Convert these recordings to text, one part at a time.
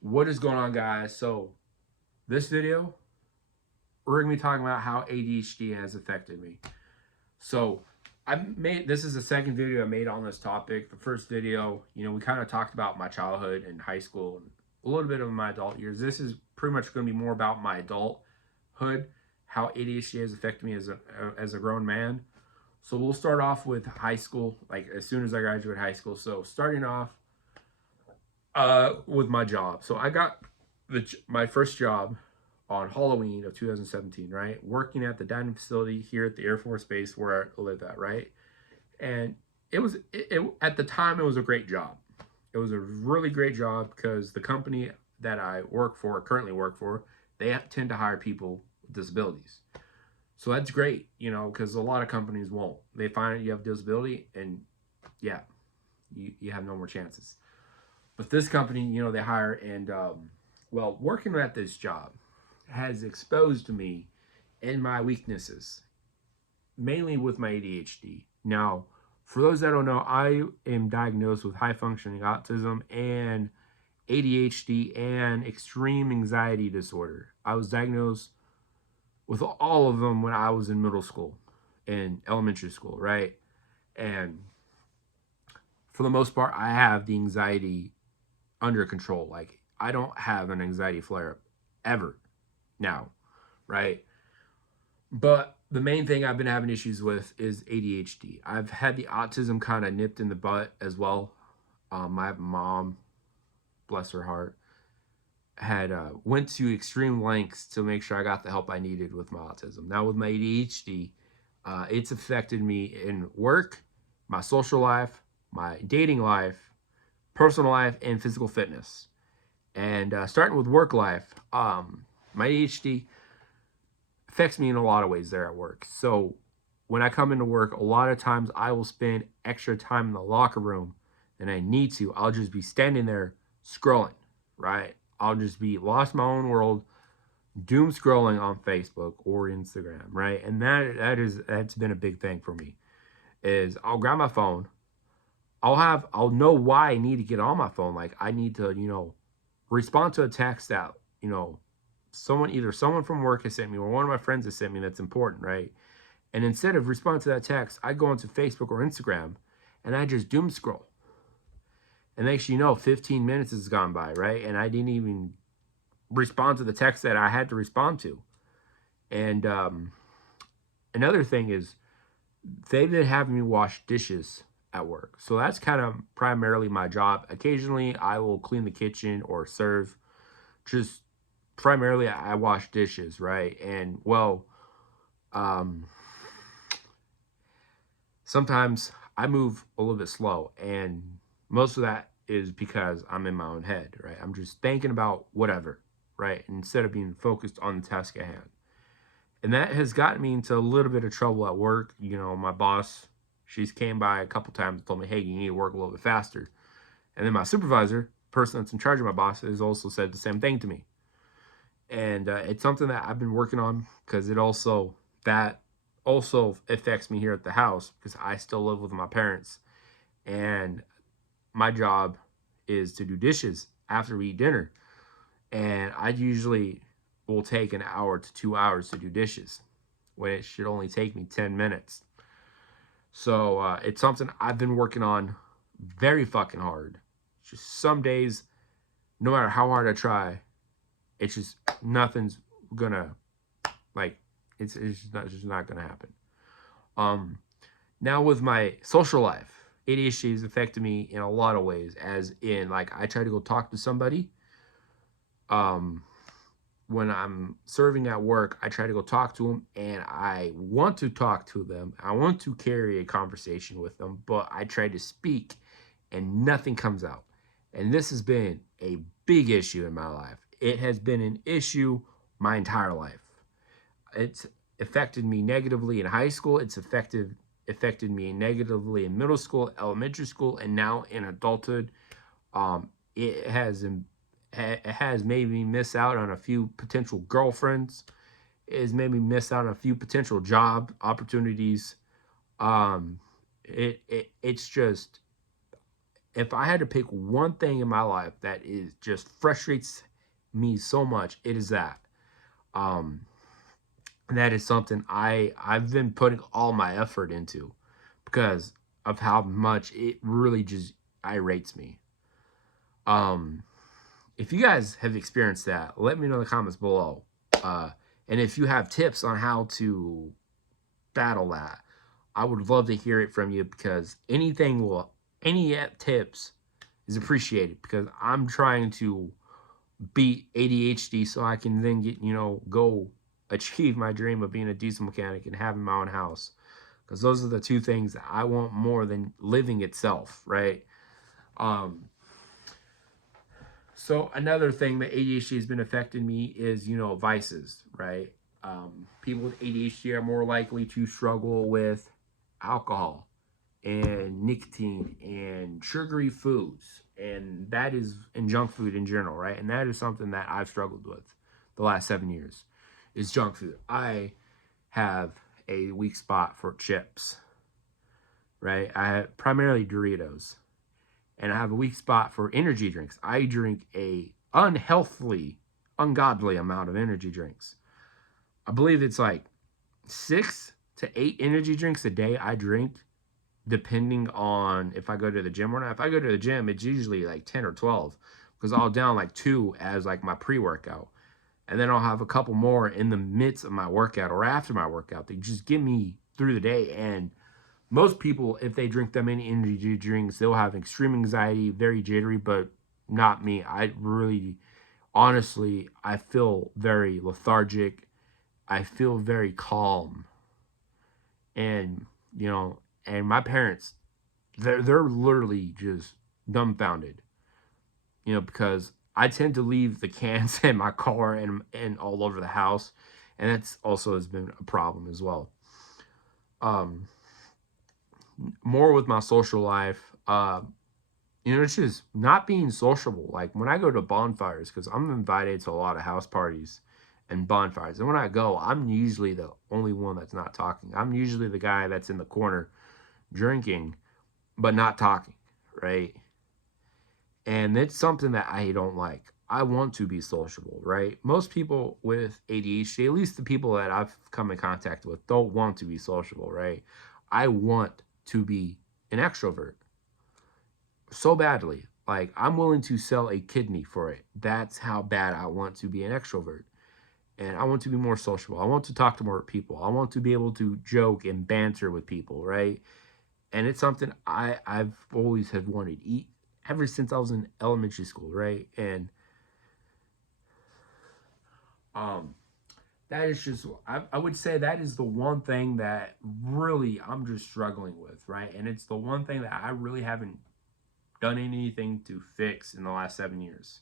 What is going on, guys? So, this video, we're going to be talking about how ADHD has affected me. So, this is the second video I made on this topic. The first video, we kind of talked about my childhood and high school and a little bit of my adult years. This is pretty much going to be more about my adulthood, how ADHD has affected me as a grown man. So, we'll start off with high school, like as soon as I graduate high school. So, starting off with my job. So, I got my first job on Halloween of 2017, right? Working at the dining facility here at the Air Force Base where I live at, right? And at the time, it was a great job. It was a really great job because the company that I currently work for, they tend to hire people with disabilities. So that's great, because a lot of companies won't. They find you have disability and yeah, you have no more chances. But this company, they hire and, well, working at this job has exposed me in my weaknesses, mainly with my ADHD. Now, for those that don't know, I am diagnosed with high functioning autism and ADHD and extreme anxiety disorder. I was diagnosed with all of them when I was in middle school and elementary school, right? And for the most part, I have the anxiety under control. Like, I don't have an anxiety flare up ever now, right? But the main thing I've been having issues with is ADHD. I've had the autism kind of nipped in the butt as well. My mom, bless her heart, had went to extreme lengths to make sure I got the help I needed with my autism. Now with my ADHD, it's affected me in work, my social life, my dating life, personal life, and physical fitness. And starting with work life, my ADHD affects me in a lot of ways there at work. So when I come into work, a lot of times I will spend extra time in the locker room than I need to. I'll just be standing there scrolling, right? I'll just be lost in my own world, doom scrolling on Facebook or Instagram, right? And that's been a big thing for me. Is I'll grab my phone, I'll know why I need to get on my phone. Like I need to, respond to a text that, someone from work has sent me or one of my friends has sent me that's important, right? And instead of responding to that text, I go into Facebook or Instagram and I just doom scroll. And next you know, 15 minutes has gone by, right? And I didn't even respond to the text that I had to respond to. And another thing is they've been having me wash dishes at work. So that's kind of primarily my job. Occasionally I will clean the kitchen or serve. Just primarily I wash dishes, right? And well, um, sometimes I move a little bit slow, and most of that is because I'm in my own head, right? I'm just thinking about whatever, right? Instead of being focused on the task at hand. And that has gotten me into a little bit of trouble at work. My boss, she's came by a couple times and told me, hey, you need to work a little bit faster. And then my supervisor, person that's in charge of my boss, has also said the same thing to me. And it's something that I've been working on because that also affects me here at the house because I still live with my parents, and my job is to do dishes after we eat dinner, and I usually will take an hour to 2 hours to do dishes when it should only take me 10 minutes. So it's something I've been working on very fucking hard. Just some days, no matter how hard I try, it's just nothing's gonna, like, it's just not gonna happen. Now with my social life, ADHD has affected me in a lot of ways. As in, like, I try to go talk to somebody. When I'm serving at work, I try to go talk to them, and I want to talk to them. I want to carry a conversation with them, but I try to speak, and nothing comes out. And this has been a big issue in my life. It has been an issue my entire life. It's affected me negatively in high school. It's affected me negatively in middle school, elementary school, and now in adulthood. It has made me miss out on a few potential girlfriends. It has made me miss out on a few potential job opportunities. It's just if I had to pick one thing in my life that is just frustrates me so much, it is that. Um, and that is something I've been putting all my effort into because of how much it really just irates me. Um, if you guys have experienced that, let me know in the comments below. Uh, and if you have tips on how to battle that, I would love to hear it from you because any tips is appreciated because I'm trying to beat ADHD so I can then go achieve my dream of being a diesel mechanic and having my own house. Because those are the two things that I want more than living itself, right? Um, so another thing that ADHD has been affecting me is, vices, right? People with ADHD are more likely to struggle with alcohol and nicotine and sugary foods, and that is in junk food in general, right? And that is something that I've struggled with the last 7 years is junk food. I have a weak spot for chips, right? I have primarily Doritos, and I have a weak spot for energy drinks. I drink a ungodly amount of energy drinks. I believe it's like 6 to 8 energy drinks a day I drink, depending on if I go to the gym or not. If I go to the gym, it's usually like 10 or 12 because I'll down like 2 as like my pre-workout. And then I'll have a couple more in the midst of my workout or after my workout. They just get me through the day. And most people, if they drink that many energy drinks, they'll have extreme anxiety, very jittery, but not me. I really, honestly, I feel very lethargic. I feel very calm. And, and my parents, they're literally just dumbfounded, because I tend to leave the cans in my car and all over the house, and that's also has been a problem as well. More with my social life, it's just not being sociable. Like when I go to bonfires, because I'm invited to a lot of house parties and bonfires, and when I go, I'm usually the only one that's not talking. I'm usually the guy that's in the corner drinking but not talking, right? And it's something that I don't like. I want to be sociable, right? Most people with ADHD, at least the people that I've come in contact with, don't want to be sociable, right? I want to be an extrovert so badly. Like, I'm willing to sell a kidney for it. That's how bad I want to be an extrovert. And I want to be more sociable. I want to talk to more people. I want to be able to joke and banter with people, right? And it's something I've always have wanted to eat ever since I was in elementary school, right? And um, that is just I would say that is the one thing that really I'm just struggling with, right? And it's the one thing that I really haven't done anything to fix in the last 7 years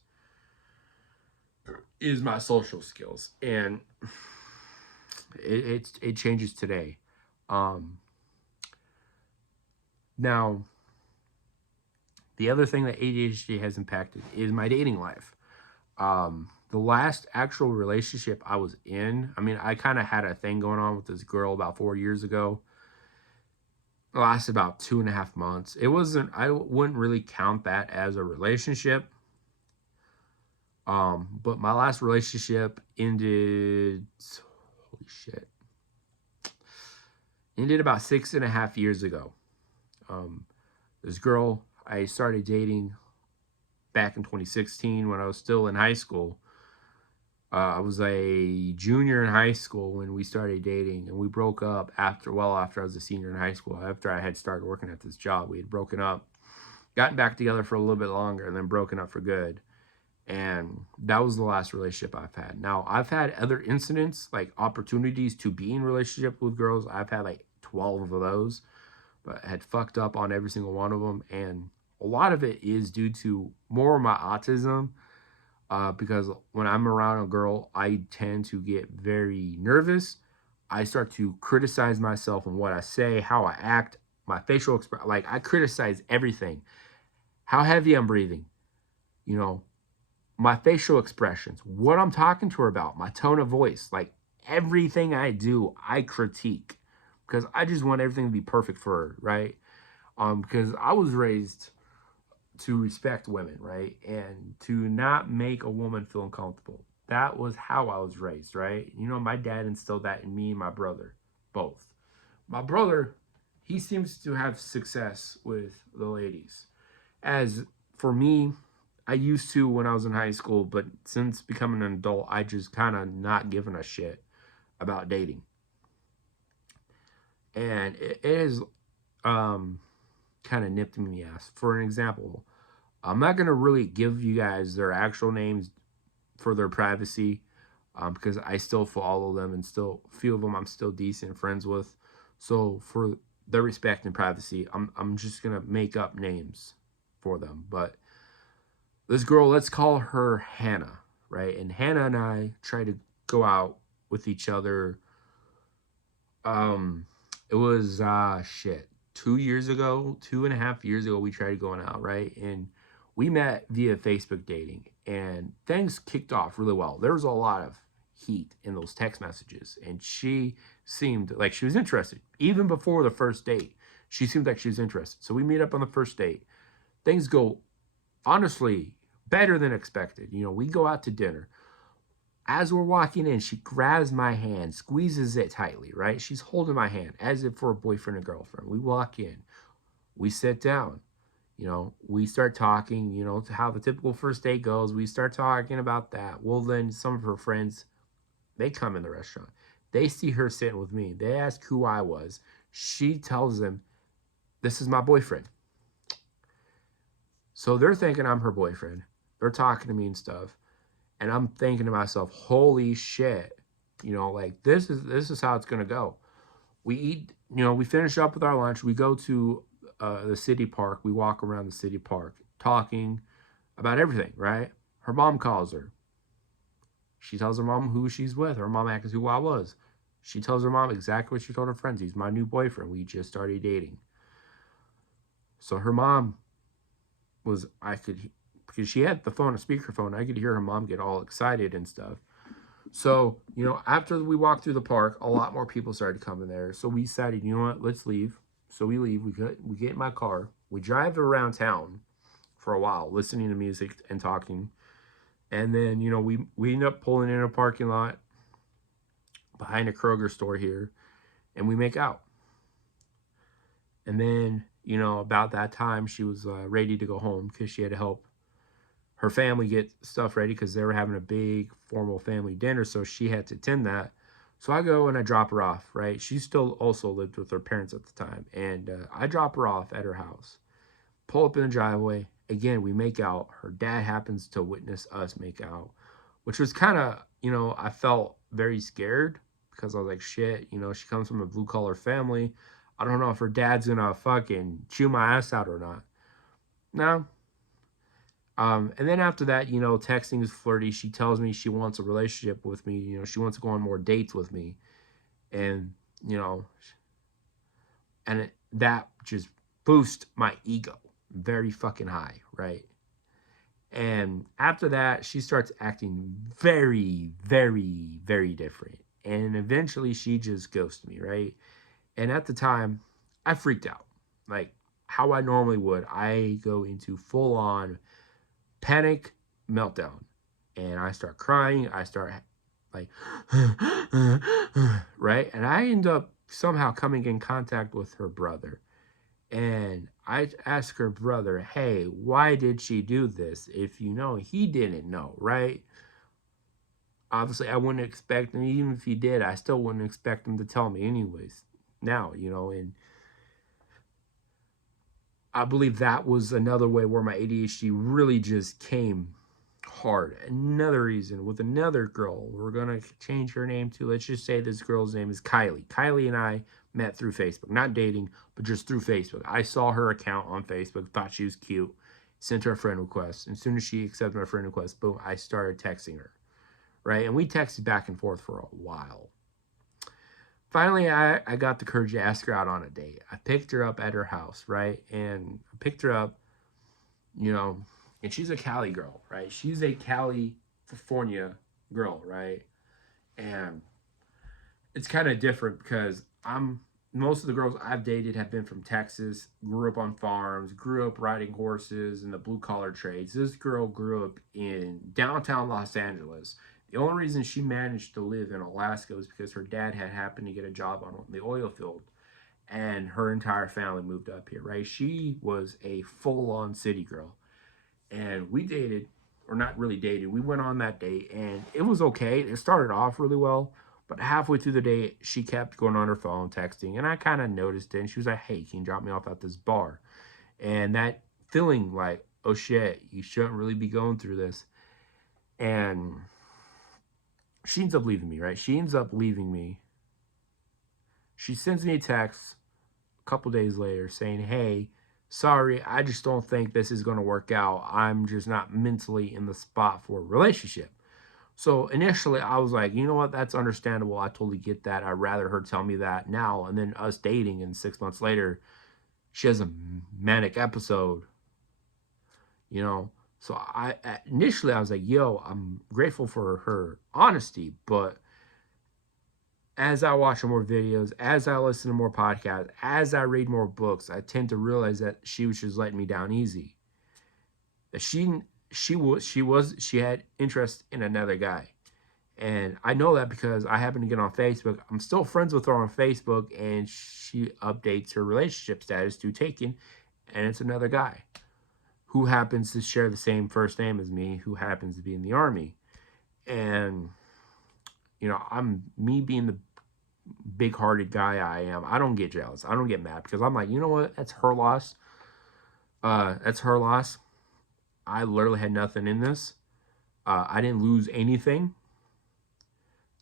is my social skills, and it changes today. Um, Now, the other thing that ADHD has impacted is my dating life. The last actual relationship I was in, I mean, I kind of had a thing going on with this girl about 4 years ago. It lasted about 2.5 months. It wasn't, I wouldn't really count that as a relationship. But my last relationship ended, holy shit, ended about 6.5 years ago. This girl I started dating back in 2016 when I was still in high school. I was a junior in high school when we started dating, and we broke up after I was a senior in high school. After I had started working at this job, we had broken up, gotten back together for a little bit longer, and then broken up for good. And that was the last relationship I've had. Now, I've had other incidents, like opportunities to be in relationship with girls. I've had like 12 of those, but I had fucked up on every single one of them. And a lot of it is due to more of my autism. Because when I'm around a girl, I tend to get very nervous. I start to criticize myself and what I say, how I act, my facial expression. Like, I criticize everything. How heavy I'm breathing, my facial expressions, what I'm talking to her about, my tone of voice. Like, everything I do, I critique because I just want everything to be perfect for her, right? Because I was raised to respect women, right? And to not make a woman feel uncomfortable. That was how I was raised, right? You know, my dad instilled that in me and my brother, both. My brother, he seems to have success with the ladies. As for me, I used to when I was in high school, but since becoming an adult, I just kind of not giving a shit about dating. And it is kind of nipped me in the ass. For an example, I'm not going to really give you guys their actual names for their privacy because I still follow them and still a few of them I'm still decent friends with. So for their respect and privacy, I'm just going to make up names for them. But this girl, let's call her Hannah, right? And Hannah and I try to go out with each other. Um, it was 2 years ago, 2.5 years ago, we tried going out, right? And we met via Facebook dating, and things kicked off really well. There was a lot of heat in those text messages, and she seemed like she was interested. Even before the first date, she seemed like she was interested. So we meet up on the first date. Things go honestly better than expected. You know, we go out to dinner. As we're walking in, she grabs my hand, squeezes it tightly, right? She's holding my hand as if for a boyfriend and girlfriend. We walk in, we sit down, you know, we start talking, you know, to how the typical first date goes. We start talking about that. Well, then some of her friends, they come in the restaurant. They see her sitting with me. They ask who I was. She tells them, this is my boyfriend. So they're thinking I'm her boyfriend. They're talking to me and stuff. And I'm thinking to myself, holy shit, you know, like this is how it's gonna go. We eat, you know, we finish up with our lunch. We go to the city park. We walk around the city park, talking about everything. Right? Her mom calls her. She tells her mom who she's with. Her mom asks who I was. She tells her mom exactly what she told her friends. He's my new boyfriend. We just started dating. So her mom was, I could, because she had the phone a speakerphone, I could hear her mom get all excited and stuff. So, you know, after we walked through the park, a lot more people started coming there. So we decided, you know what, let's leave. So we leave. We get in my car. We drive around town for a while, listening to music and talking. And then, you know, we end up pulling in a parking lot behind a Kroger store here, and we make out. And then, you know, about that time, she was ready to go home because she had to help her family get stuff ready because they were having a big formal family dinner, so she had to attend that. So I go and I drop her off, right? She still also lived with her parents at the time, and I drop her off at her house. Pull up in the driveway. Again, we make out. Her dad happens to witness us make out, which was kind of, you know, I felt very scared because I was like, shit, you know, she comes from a blue collar family. I don't know if her dad's gonna fucking chew my ass out or not. No, and then after that, you know, texting is flirty. She tells me she wants a relationship with me. You know, she wants to go on more dates with me. And, you know, that just boosts my ego very fucking high, right? And after that, she starts acting very, very, very different. And eventually she just ghosted me, right? And at the time, I freaked out. Like how I normally would. I go into full on panic meltdown, and I start crying. I start like right, and I end up somehow coming in contact with her brother, and I ask her brother, hey, why did she do this? If you know, he didn't know, right? Obviously I wouldn't expect him. Even if he did, I still wouldn't expect him to tell me anyways now, you know. And I believe that was another way where my ADHD really just came hard. Another reason with another girl, we're going to change her name to, let's just say this girl's name is Kylie. Kylie and I met through Facebook, not dating, but just through Facebook. I saw her account on Facebook, thought she was cute, sent her a friend request. And as soon as she accepted my friend request, boom, I started texting her, right? And we texted back and forth for a while. Finally, I got the courage to ask her out on a date. I picked her up at her house, right? And I picked her up, you know, and she's a Cali girl, right? She's a California girl, right? And it's kind of different because I'm most of the girls I've dated have been from Texas, grew up on farms, grew up riding horses in the blue collar trades. This girl grew up in downtown Los Angeles. The only reason she managed to live in Alaska was because her dad had happened to get a job on the oil field, and her entire family moved up here, right? She was a full on city girl. And we dated, or not really dated, we went on that date, and it was okay. It started off really well, but halfway through the day, she kept going on her phone, texting, and I kind of noticed it. And she was like, "Hey, can you drop me off at this bar?" And that feeling like, "Oh shit, you shouldn't really be going through this." And she ends up leaving me, right? She ends up leaving me. She sends me a text a couple days later saying, "Hey, sorry, I just don't think this is going to work out. I'm just not mentally in the spot for a relationship." So initially, I was like, you know what? That's understandable. I totally get that. I'd rather her tell me that now and then us dating, and 6 months later, she has a manic episode, you know? So initially I was like, yo, I'm grateful for her honesty. But as I watch more videos, as I listen to more podcasts, as I read more books, I tend to realize that she was just letting me down easy. That she had interest in another guy. And I know that because I happen to get on Facebook. I'm still friends with her on Facebook, and she updates her relationship status to taken, and it's another guy who happens to share the same first name as me, who happens to be in the Army. And, I'm me being the big-hearted guy I am. I don't get jealous. I don't get mad because I'm like, you know what? That's her loss. That's her loss. I literally had nothing in this. I didn't lose anything.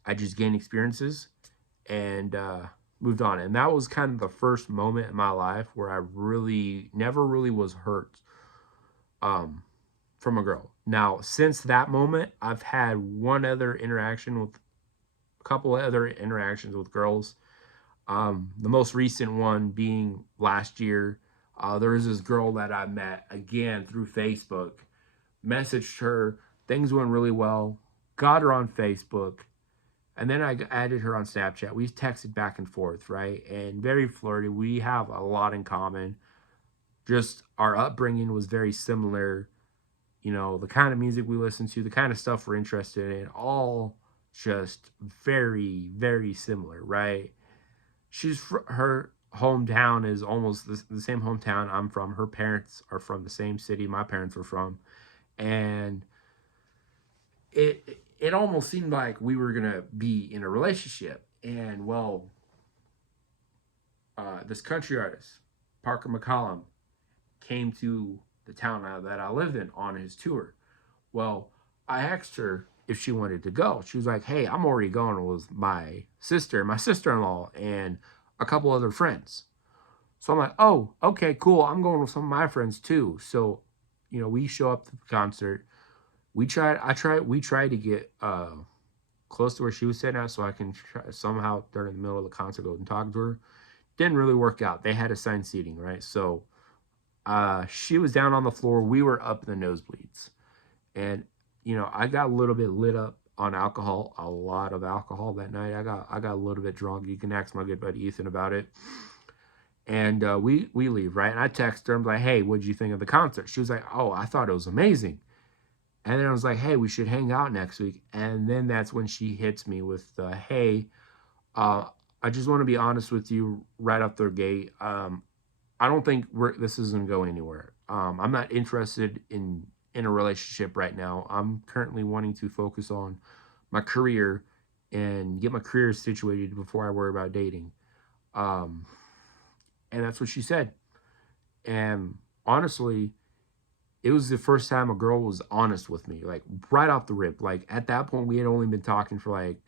I just gained experiences and moved on. And that was kind of the first moment in my life where I never really was hurt from a girl. Now, since that moment, I've had a couple of other interactions with girls. The most recent one being last year. There was this girl that I met again through Facebook, messaged her, things went really well, got her on Facebook. And then I added her on Snapchat. We texted back and forth, right? And very flirty. We have a lot in common. Just our upbringing was very similar. The kind of music we listen to, the kind of stuff we're interested in, all just very, very similar, right? Her hometown is almost the same hometown I'm from. Her parents are from the same city my parents were from. And it almost seemed like we were gonna be in a relationship. And well, this country artist, Parker McCollum, came to the town that I lived in on his tour. Well, I asked her if she wanted to go. She was like, "Hey, I'm already going with my sister-in-law, and a couple other friends." So I'm like, "Oh, okay, cool. I'm going with some of my friends too." So, we show up to the concert. We tried to get close to where she was sitting at so I can somehow during the middle of the concert go and talk to her. Didn't really work out. They had assigned seating, right? So she was down on the floor. We were up in the nosebleeds. And, I got a little bit lit up on alcohol, a lot of alcohol that night. I got a little bit drunk. You can ask my good buddy Ethan about it. And we leave, right? And I text her. I'm like, "Hey, what did you think of the concert?" She was like, "Oh, I thought it was amazing." And then I was like, "Hey, we should hang out next week." And then that's when she hits me with, "Hey, I just want to be honest with you right off the gate. I don't think this is going to go anywhere. I'm not interested in a relationship right now. I'm currently wanting to focus on my career and get my career situated before I worry about dating." And that's what she said. And honestly, it was the first time a girl was honest with me, like right off the rip. Like at that point, we had only been talking for like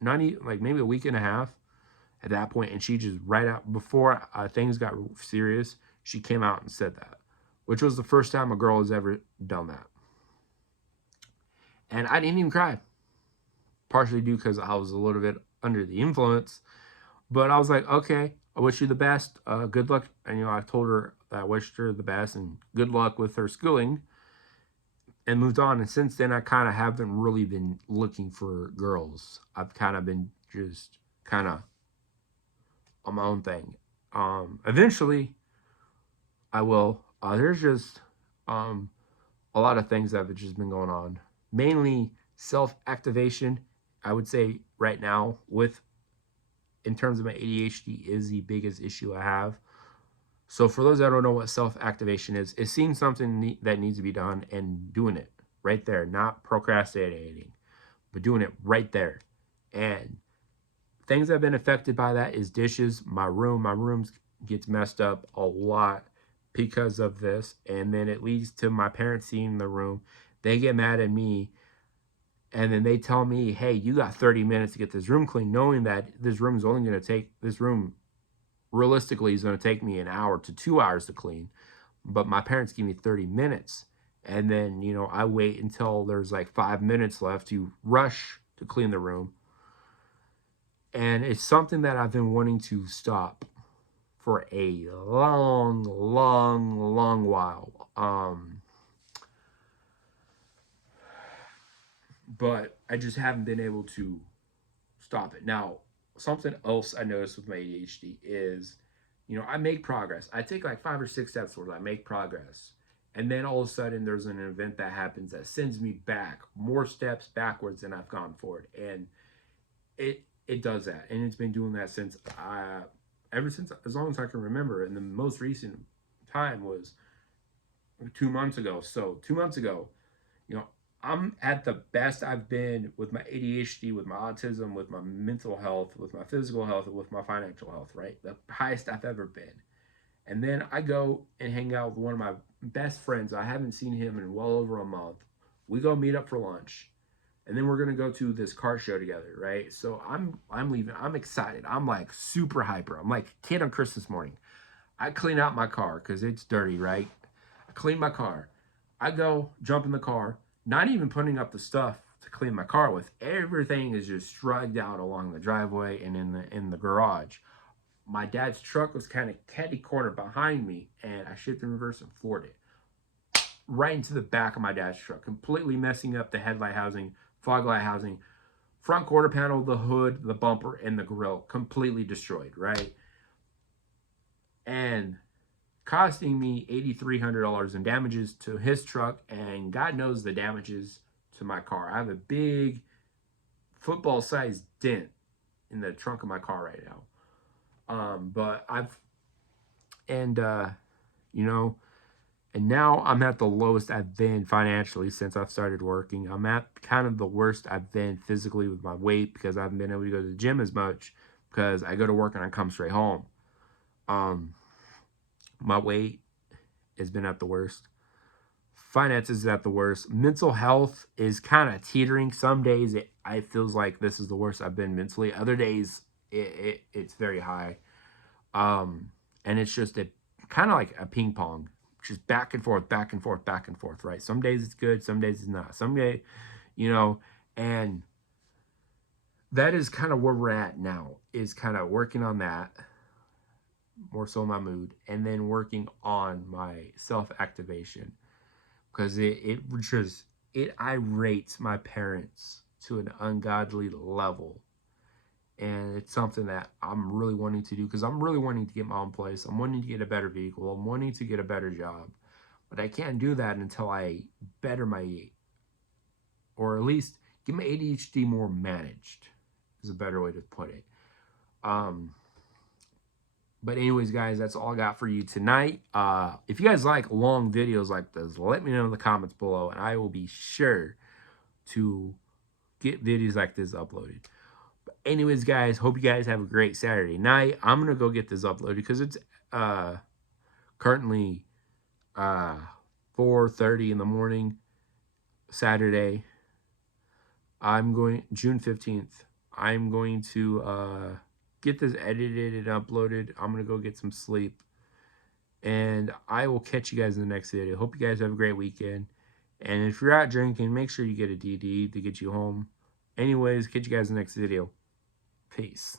maybe a week and a half at that point, and she just right out before things got serious, she came out and said that, which was the first time a girl has ever done that. And I didn't even cry, partially due because I was a little bit under the influence. But I was like, okay, I wish you the best. Good luck. And, I told her that I wished her the best and good luck with her schooling and moved on. And since then, I kind of haven't really been looking for girls. I've kind of been just kind of on my own thing. Eventually, I will. There's just um, a lot of things that have just been going on. Mainly self activation. I would say right now, with in terms of my ADHD, is the biggest issue I have. So for those that don't know what self activation is, it's seeing something that needs to be done and doing it right there, not procrastinating, but doing it right there. And things that have been affected by that is dishes. My room gets messed up a lot because of this, and then it leads to my parents seeing the room. They get mad at me, and then they tell me, "Hey, you got 30 minutes to get this room clean," knowing that this room realistically is going to take me an hour to 2 hours to clean. But my parents give me 30 minutes, and then I wait until there's like 5 minutes left to rush to clean the room. And it's something that I've been wanting to stop for a long, long, long while. But I just haven't been able to stop it. Now, something else I noticed with my ADHD is, I make progress. I take like 5 or 6 steps towards. I make progress. And then all of a sudden there's an event that happens that sends me back more steps backwards than I've gone forward. And it does that. And it's been doing that since ever since as long as I can remember. And the most recent time was 2 months ago. So 2 months ago, you know, I'm at the best I've been with my ADHD, with my autism, with my mental health, with my physical health, and with my financial health, right? The highest I've ever been. And then I go and hang out with one of my best friends. I haven't seen him in well over a month. We go meet up for lunch. And then we're gonna go to this car show together, right? So I'm leaving. I'm excited. I'm like super hyper. I'm like a kid on Christmas morning. I clean out my car because it's dirty, right? I clean my car. I go jump in the car, not even putting up the stuff to clean my car with. Everything is just dragged out along the driveway and in the garage. My dad's truck was kind of catty corner behind me, and I shifted in reverse and floored it right into the back of my dad's truck, completely messing up the headlight housing, fog light housing, front quarter panel, the hood, the bumper, and the grill, completely destroyed, right? And costing me $8,300 in damages to his truck, and God knows the damages to my car. I have a big football-sized dent in the trunk of my car right now. But and you know, and now I'm at the lowest I've been financially since I've started working. I'm at kind of the worst I've been physically with my weight because I haven't been able to go to the gym as much because I go to work and I come straight home. My weight has been at the worst. Finances is at the worst. Mental health is kind of teetering. Some days it feels like this is the worst I've been mentally. Other days it's very high. And it's just a kind of like a ping pong, just back and forth, back and forth, back and forth, right? Some days it's good, some days it's not. Some day, and that is kind of where we're at now, is kind of working on that, more so my mood, and then working on my self-activation. Because it irates my parents to an ungodly level. And it's something that I'm really wanting to do because I'm really wanting to get my own place. I'm wanting to get a better vehicle. I'm wanting to get a better job. But I can't do that until I better or at least get my ADHD more managed, is a better way to put it. But anyways, guys, that's all I got for you tonight. If you guys like long videos like this, let me know in the comments below, and I will be sure to get videos like this uploaded. But anyways, guys, hope you guys have a great Saturday night. I'm going to go get this uploaded because it's currently 4:30 in the morning, Saturday. June 15th. I'm going to get this edited and uploaded. I'm going to go get some sleep. And I will catch you guys in the next video. Hope you guys have a great weekend. And if you're out drinking, make sure you get a DD to get you home. Anyways, catch you guys in the next video. Peace.